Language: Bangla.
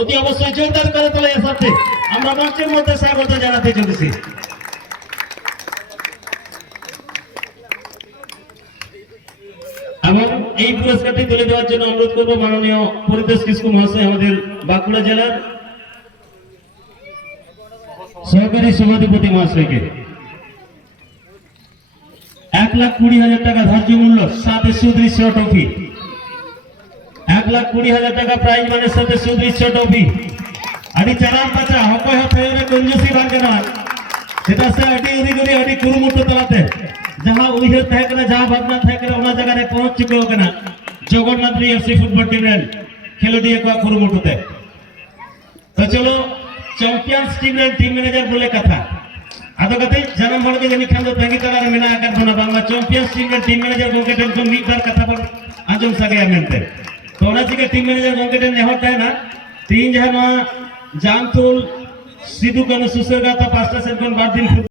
অতি অবশ্যই জোরদার করে তোলে এর সাথে আমরা মঞ্চের মধ্যে স্বাগত জানাতে চলেছি। এবং এই পুরস্কারটি তুলে দেওয়ার জন্য অনুরোধ করবো মাননীয় পরিতোষ কিসকু মহাশয়, আমাদের বাঁকুড়া জেলার সহকারী সভাধিপতি মহাশয়কে 1,20,000 টাকা ধার্য মূল্য, সাথে সুদৃশ্য ট্রফি। 1,20,000 টাকা প্রাইজ মানের সাথে সুদৃশ্য ট্রফি। আদি চালান পাচা হকয় হয়ে কঞ্জুসি ভাগে না, সেটা সে আটি অধিকারী আটি কুরুমুটু তালাতে जहां उइहर थाय कना जहां भावना थाय कना ओना जगह रे पहुंच चुको कना जगन्नाथ एफसी फुटबॉल टीम रे खेलोडिया को कुरुमुटुते। तो चलो चैंपियंस टीम रे टीम मैनेजर बोले कथा आदो कते जनम हड़ के जनी खान दो तंगी तला रे मेना आकर बना बांगा चैंपियंस टीम रे टीम मैनेजर गोंके टेन को मीट बार कथा पर आजम सगे मेनते। तो ओना जी के टीम मैनेजर गोंके टेन ने होता है ना तीन जहां जामतुल सिद्धू कनु सुसरगा ता पांचटा सेकंड बाद दिन